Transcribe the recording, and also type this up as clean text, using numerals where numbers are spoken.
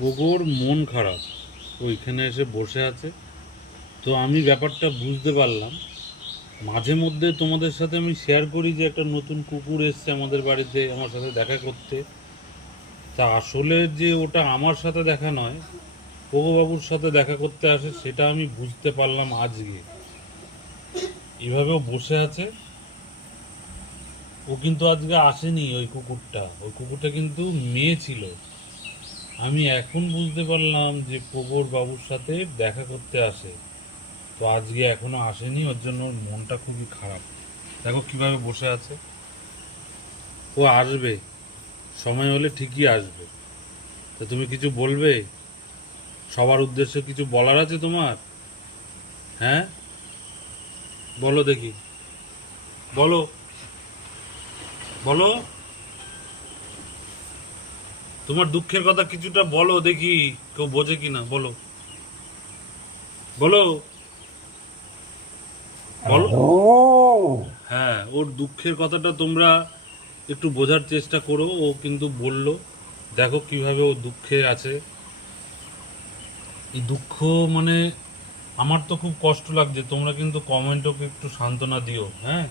ওগোর মন খারাপ, ওইখানে এসে বসে আছে। তো আমি ব্যাপারটা বুঝতে পারলাম। মাঝে মধ্যে তোমাদের সাথে আমি শেয়ার করি যে একটা নতুন কুকুর এসছে আমাদের বাড়িতে আমার সাথে দেখা করতে। তা আসলে যে ওটা আমার সাথে দেখা নয়, ওগো বাবুর সাথে দেখা করতে আসে, সেটা আমি বুঝতে পারলাম আজকে। এভাবেও বসে আছে। ও কিন্তু আজকে আসেনি, ওই কুকুরটা কিন্তু মেয়ে ছিল। আমি এখন বুঝতে পারলাম যে পোগোর বাবুর সাথে দেখা করতে আসে। তো আজকে এখনো আসেনি, ওর জন্য ওর মনটা খুবই খারাপ। দেখো কিভাবে বসে আছে। ও আসবে, সময় হলে ঠিকই আসবে। তা তুমি কিছু বলবে? সবার উদ্দেশ্যে কিছু বলার আছে তোমার? হ্যাঁ, বলো দেখি, বলো, বলো, তোমার দুঃখের কথা কিছুটা বলো দেখি, কেউ বোঝে কিনা, বলো, বলো, বলো। হ্যালো। হ্যাঁ, ওর দুঃখের কথাটা তোমরা একটু বোঝার চেষ্টা করো। ও কিন্তু বলল, দেখো কিভাবে ও দুঃখে আছে। এই দুঃখ মানে আমার তো খুব কষ্ট লাগছে। তোমরা কিন্তু কমেন্ট ওকে একটু সান্ত্বনা দিও, হ্যাঁ।